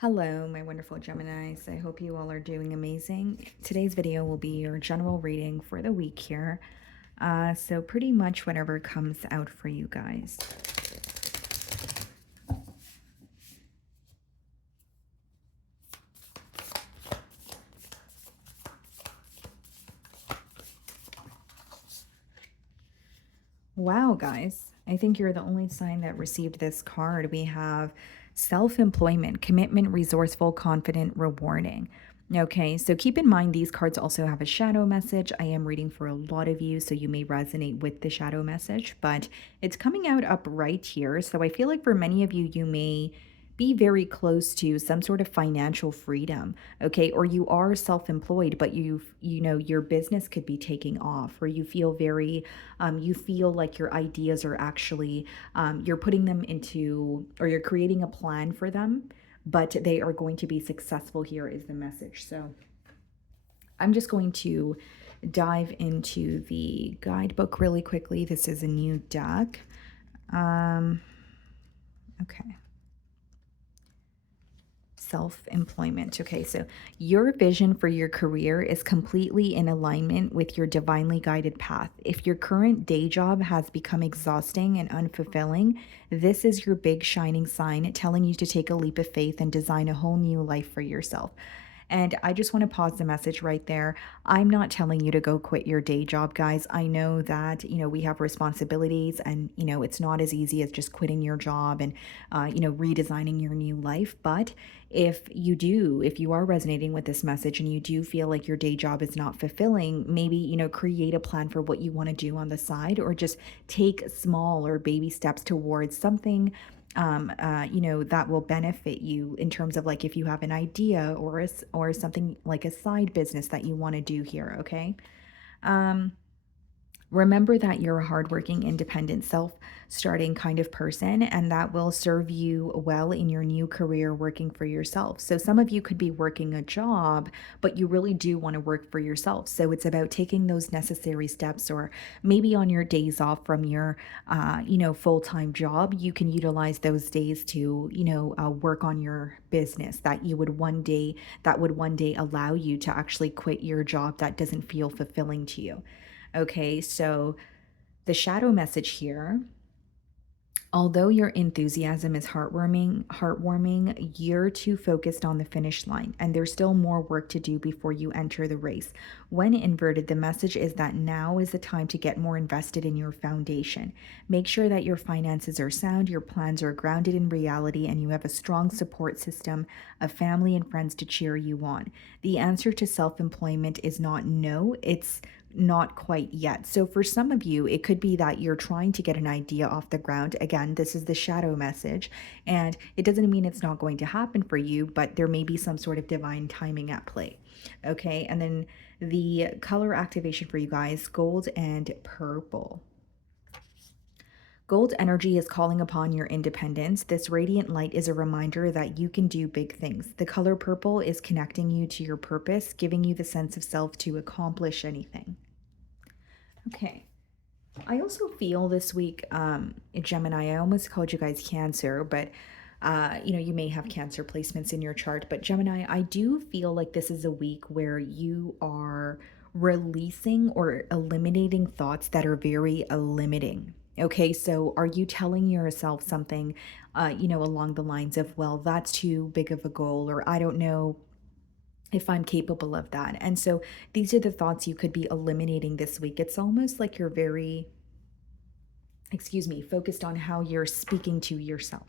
Hello, my wonderful Geminis. I hope you all are doing amazing. Today's video will be your general reading for the week here. So pretty much whatever comes out for you guys. Wow, guys. I think you're the only sign that received this card. We have self-employment, commitment, resourceful, confident, rewarding. Okay, so keep in mind these cards also have a shadow message. I am reading for a lot of you, so you may resonate with the shadow message, but it's coming out up right here. So I feel like for many of you, you may be very close to some sort of financial freedom, okay? Or you are self-employed, but you know your business could be taking off, or you feel very you feel like your ideas are actually you're putting them into, or you're creating a plan for them, but they are going to be successful. Here is the message. So I'm just going to dive into the guidebook really quickly. This is a new deck. Okay. Self-employment. Okay, so your vision for your career is completely in alignment with your divinely guided path. If your current day job has become exhausting and unfulfilling, this is your big shining sign telling you to take a leap of faith and design a whole new life for yourself. And I just want to pause the message right there. I'm not telling you to go quit your day job, guys. I know that, we have responsibilities, and, it's not as easy as just quitting your job and, redesigning your new life. But if you are resonating with this message and you do feel like your day job is not fulfilling, maybe, create a plan for what you want to do on the side, or just take small or baby steps towards something that will benefit you in terms of, like, if you have an idea or something like a side business that you want to do here. Okay. Um, Remember that you're a hardworking, independent, self starting kind of person, and that will serve you well in your new career working for yourself. So, some of you could be working a job, but you really do want to work for yourself. So, it's about taking those necessary steps, or maybe on your days off from your, full time job, you can utilize those days to, work on your business that would one day allow you to actually quit your job that doesn't feel fulfilling to you. Okay, so the shadow message here, although your enthusiasm is heartwarming, you're too focused on the finish line, and there's still more work to do before you enter the race. When inverted, the message is that now is the time to get more invested in your foundation. Make sure that your finances are sound, your plans are grounded in reality, and you have a strong support system of family and friends to cheer you on. The answer to self-employment is not no, it's not quite yet. So for some of you, it could be that you're trying to get an idea off the ground. Again, this is the shadow message, and it doesn't mean it's not going to happen for you, but there may be some sort of divine timing at play. Okay, and then the color activation for you guys, gold and purple. Gold energy is calling upon your independence. This radiant light is a reminder that you can do big things. The color purple is connecting you to your purpose, giving you the sense of self to accomplish anything. Okay. I also feel this week, Gemini, I almost called you guys Cancer, but you may have Cancer placements in your chart. But Gemini, I do feel like this is a week where you are releasing or eliminating thoughts that are very limiting. Okay, so are you telling yourself something, along the lines of, well, that's too big of a goal, or I don't know if I'm capable of that. And so these are the thoughts you could be eliminating this week. It's almost like you're very, focused on how you're speaking to yourself.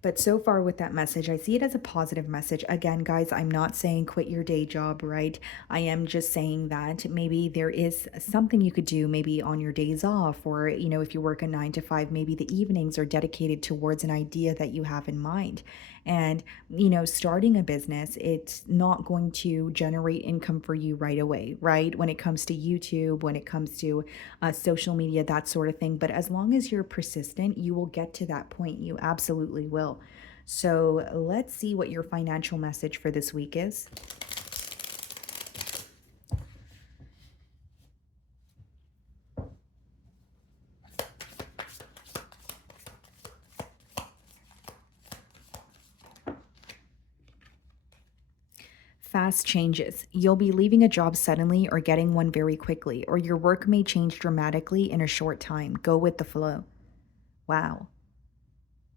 But so far with that message, I see it as a positive message. Again, guys, I'm not saying quit your day job, right? I am just saying that maybe there is something you could do maybe on your days off, or, if you work a 9 to 5, maybe the evenings are dedicated towards an idea that you have in mind. And, starting a business, it's not going to generate income for you right away, right? When it comes to YouTube, when it comes to social media, that sort of thing. But as long as you're persistent, you will get to that point. You absolutely will. So let's see what your financial message for this week is. fast changes. You'll be leaving a job suddenly or getting one very quickly, or your work may change dramatically in a short time. Go with the flow. Wow.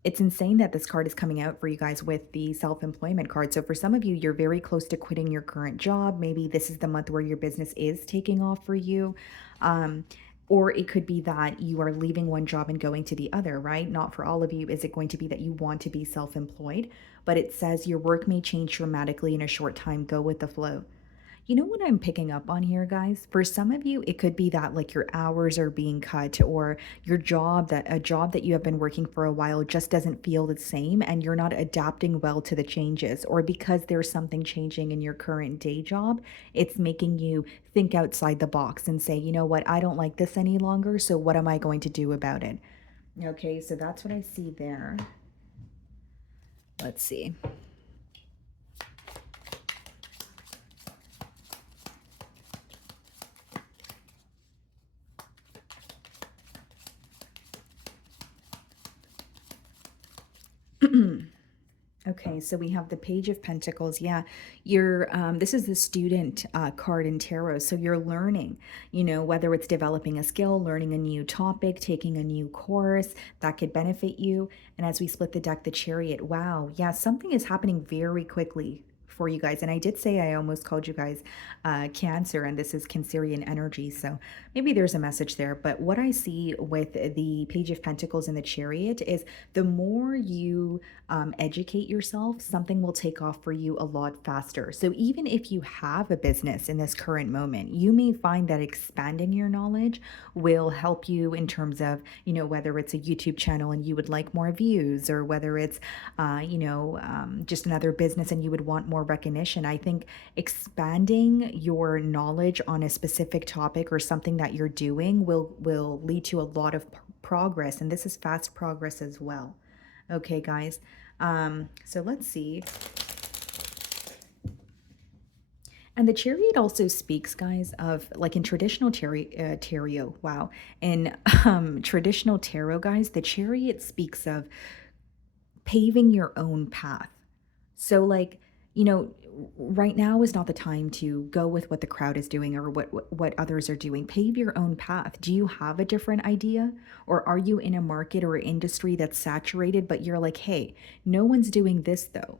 It's insane that this card is coming out for you guys with the self-employment card. So for some of you, you're very close to quitting your current job. Maybe this is the month where your business is taking off for you. Um, or it could be that you are leaving one job and going to the other, right? Not for all of you is it going to be that you want to be self-employed, but it says your work may change dramatically in a short time. Go with the flow. You know what I'm picking up on here, guys? For some of you, it could be that like your hours are being cut or your job that a job that you have been working for a while just doesn't feel the same and you're not adapting well to the changes, or because there's something changing in your current day job, it's making you think outside the box and say, you know what, I don't like this any longer. So what am I going to do about it? Okay, so that's what I see there. Let's see. Okay, so we have the Page of Pentacles. Yeah, you're this is the student card in tarot. So you're learning, whether it's developing a skill, learning a new topic, taking a new course that could benefit you. And as we split the deck, the Chariot. Wow, yeah, something is happening very quickly for you guys. And I did say I almost called you guys Cancer, and this is Cancerian energy. So maybe there's a message there. But what I see with the Page of Pentacles and the Chariot is the more you educate yourself, something will take off for you a lot faster. So even if you have a business in this current moment, you may find that expanding your knowledge will help you in terms of, whether it's a YouTube channel and you would like more views, or whether it's, just another business and you would want more recognition. I think expanding your knowledge on a specific topic or something that you're doing will lead to a lot of progress, and this is fast progress as well. Okay, guys. So let's see. And the Chariot also speaks, guys, of like in traditional tarot. Wow. In traditional tarot, guys, the Chariot speaks of paving your own path. So, like, right now is not the time to go with what the crowd is doing or what others are doing. Pave your own path. Do you have a different idea? Or are you in a market or industry that's saturated, but you're like, hey, no one's doing this though?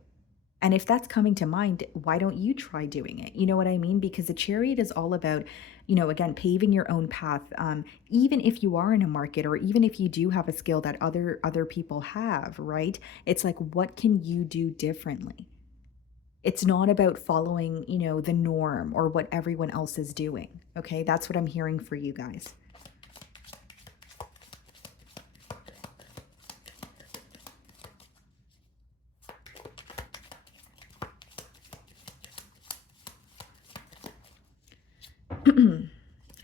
And if that's coming to mind, why don't you try doing it? You know what I mean? Because the Chariot is all about, again, paving your own path. Even if you are in a market, or even if you do have a skill that other people have, right? It's like, what can you do differently? It's not about following, the norm or what everyone else is doing. Okay, that's what I'm hearing for you guys.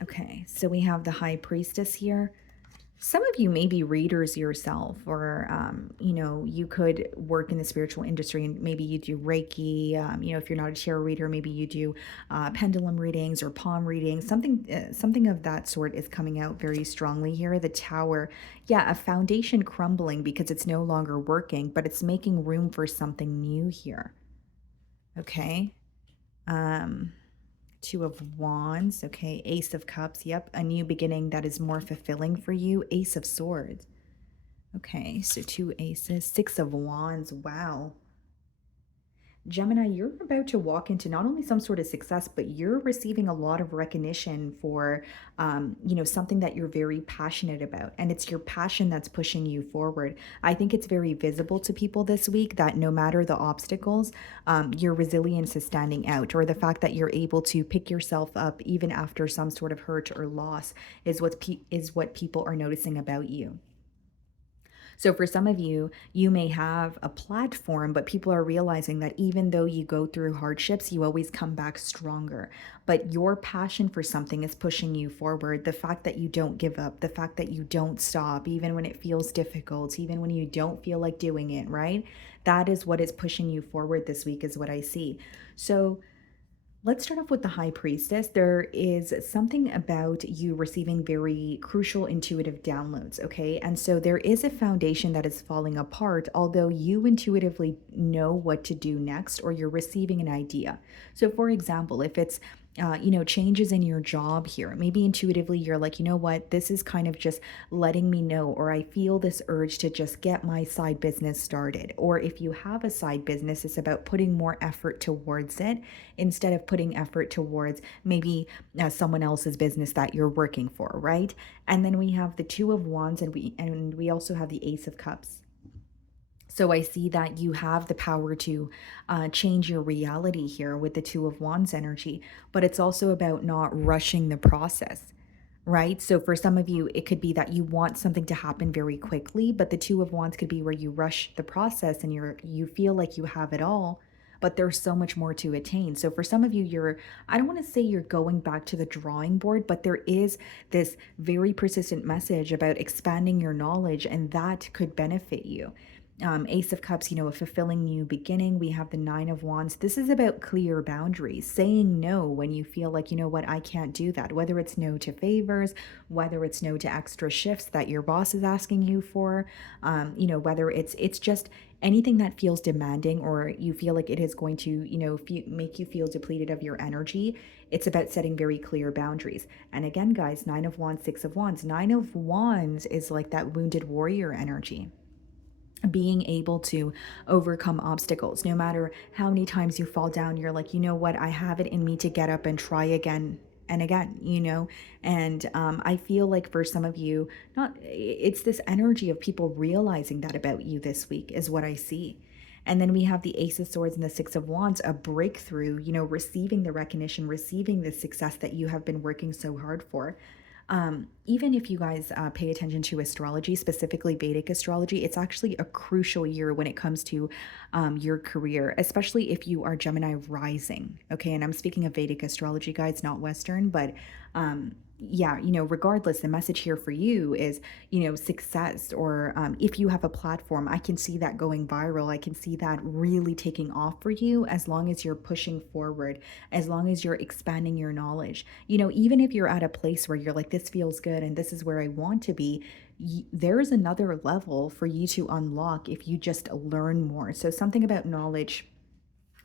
Okay, so we have the High Priestess here. Some of you may be readers yourself, or, you could work in the spiritual industry and maybe you do Reiki. If you're not a tarot reader, maybe you do pendulum readings or palm readings. Something of that sort is coming out very strongly here. The Tower, yeah, a foundation crumbling because it's no longer working, but it's making room for something new here. Okay. Two of Wands. Okay. Ace of Cups. Yep. A new beginning that is more fulfilling for you. Ace of Swords. Okay. So two aces. Six of Wands. Wow. Gemini, you're about to walk into not only some sort of success, but you're receiving a lot of recognition for, something that you're very passionate about. And it's your passion that's pushing you forward. I think it's very visible to people this week that no matter the obstacles, your resilience is standing out, or the fact that you're able to pick yourself up even after some sort of hurt or loss is what people are noticing about you. So for some of you, you may have a platform, but people are realizing that even though you go through hardships, you always come back stronger. But your passion for something is pushing you forward. The fact that you don't give up, the fact that you don't stop, even when it feels difficult, even when you don't feel like doing it, right? That is what is pushing you forward this week, is what I see. So Let's start off with the high priestess. There is something about you receiving very crucial intuitive downloads, okay? And so there is a foundation that is falling apart, although you intuitively know what to do next, or you're receiving an idea. So, for example, if it's changes in your job here. Maybe intuitively you're like, you know what, this is kind of just letting me know, or I feel this urge to just get my side business started. Or if you have a side business, it's about putting more effort towards it instead of putting effort towards maybe someone else's business that you're working for, right? And then we have the Two of Wands, and we also have the Ace of Cups. So I see that you have the power to change your reality here with the Two of Wands energy, but it's also about not rushing the process, right? So for some of you, it could be that you want something to happen very quickly, but the Two of Wands could be where you rush the process and you feel like you have it all, but there's so much more to attain. So for some of you, I don't want to say you're going back to the drawing board, but there is this very persistent message about expanding your knowledge, and that could benefit you. Ace of Cups, a fulfilling new beginning. We have the Nine of Wands. This is about clear boundaries, saying no when you feel like, you know what, I can't do that. Whether it's no to favors, whether it's no to extra shifts that your boss is asking you for, whether it's just anything that feels demanding, or you feel like it is going to, make you feel depleted of your energy. It's about setting very clear boundaries. And again, guys, Nine of Wands, Six of Wands. Nine of Wands is like that wounded warrior energy, being able to overcome obstacles. No matter how many times you fall down, you're like, you know what, I have it in me to get up and try again and again, and I feel like for some of you, not it's this energy of people realizing that about you this week is what I see. And then we have the Ace of Swords and the Six of Wands, a breakthrough, receiving the recognition, receiving the success that you have been working so hard for. Even if you guys pay attention to astrology, specifically Vedic astrology, it's actually a crucial year when it comes to your career, especially if you are Gemini rising. Okay. And I'm speaking of Vedic astrology, guys, not Western, but yeah, regardless, the message here for you is, success, or if you have a platform, I can see that going viral. I can see that really taking off for you as long as you're pushing forward, as long as you're expanding your knowledge. Even if you're at a place where you're like, this feels good and this is where I want to be, there's another level for you to unlock if you just learn more. So, something about knowledge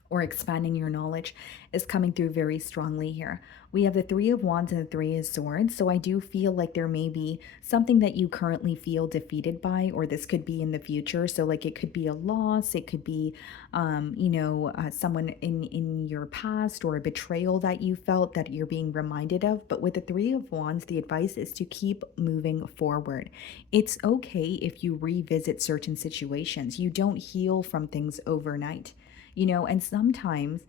or expanding your knowledge is coming through very strongly here. We have the Three of Wands and the Three of Swords. So I do feel like there may be something that you currently feel defeated by, or this could be in the future. So like it could be a loss, it could be, someone in your past, or a betrayal that you felt that you're being reminded of. But with the Three of Wands, the advice is to keep moving forward. It's okay if you revisit certain situations. You don't heal from things overnight, and sometimes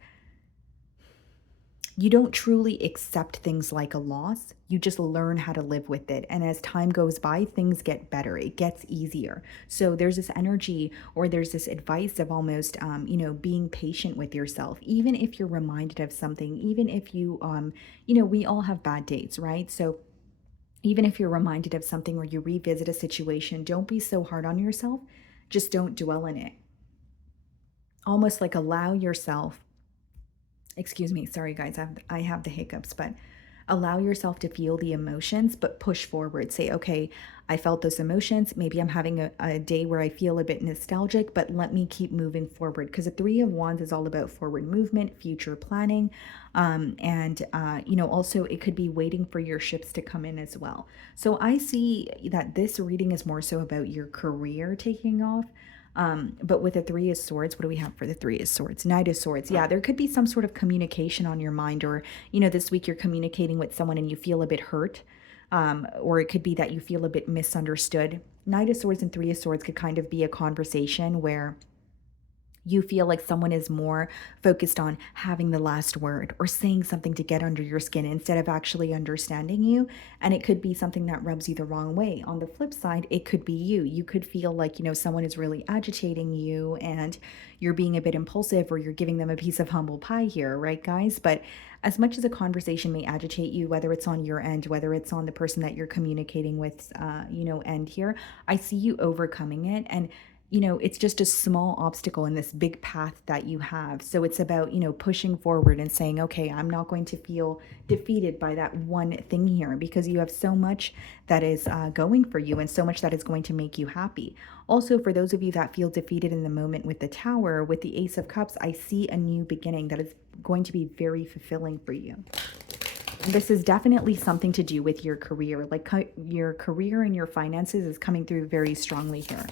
you don't truly accept things like a loss. You just learn how to live with it. And as time goes by, things get better. It gets easier. So there's this energy, or there's this advice of almost, being patient with yourself, even if you're reminded of something, even if we all have bad days, right? So even if you're reminded of something, or you revisit a situation, don't be so hard on yourself. Just don't dwell in it. Almost like allow yourself, excuse me, sorry guys, I have the hiccups, but allow yourself to feel the emotions, but push forward. Say, okay, I felt those emotions. Maybe I'm having a day where I feel a bit nostalgic, but let me keep moving forward. Because the Three of Wands is all about forward movement, future planning. And also it could be waiting for your ships to come in as well. So I see that this reading is more so about your career taking off. But with the Three of Swords, what do we have for the Three of Swords? Knight of Swords. Yeah, there could be some sort of communication on your mind, or, this week you're communicating with someone and you feel a bit hurt. Or it could be that you feel a bit misunderstood. Knight of Swords and Three of Swords could kind of be a conversation where you feel like someone is more focused on having the last word, or saying something to get under your skin instead of actually understanding you. And it could be something that rubs you the wrong way. On the flip side, it could be you. You could feel like, someone is really agitating you and you're being a bit impulsive, or you're giving them a piece of humble pie here, right, guys? But as much as a conversation may agitate you, whether it's on your end, whether it's on the person that you're communicating with, end here, I see you overcoming it. And it's just a small obstacle in this big path that you have. So it's about, pushing forward and saying, okay, I'm not going to feel defeated by that one thing here, because you have so much that is going for you and so much that is going to make you happy. Also, for those of you that feel defeated in the moment with the Tower, with the Ace of Cups, I see a new beginning that is going to be very fulfilling for you. This is definitely something to do with your career. Like your career and your finances is coming through very strongly here.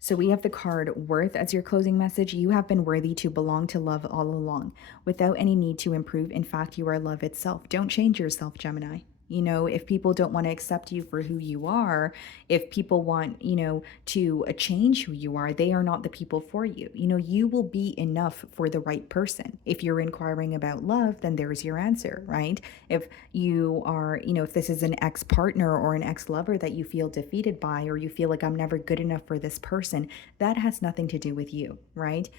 So we have the card Worth as your closing message. You have been worthy to belong to love all along, without any need to improve. In fact, you are love itself. Don't change yourself, Gemini. If people don't want to accept you for who you are, if people want, to change who you are, they are not the people for you. You will be enough for the right person. If you're inquiring about love, then there's your answer, right? If you are, if this is an ex partner or an ex lover that you feel defeated by, or you feel like I'm never good enough for this person, that has nothing to do with you, right?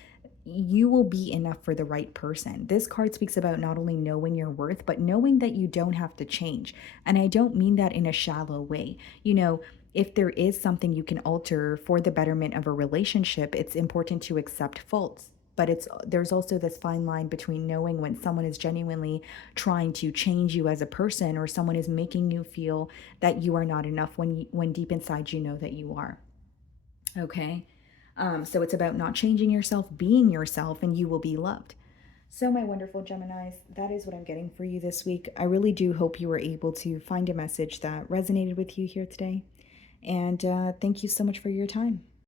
You will be enough for the right person. This card speaks about not only knowing your worth, but knowing that you don't have to change. And I don't mean that in a shallow way. If there is something you can alter for the betterment of a relationship, it's important to accept faults. But there's also this fine line between knowing when someone is genuinely trying to change you as a person, or someone is making you feel that you are not enough when deep inside you know that you are. Okay? So it's about not changing yourself, being yourself, and you will be loved. So, my wonderful Geminis, that is what I'm getting for you this week. I really do hope you were able to find a message that resonated with you here today. And thank you so much for your time.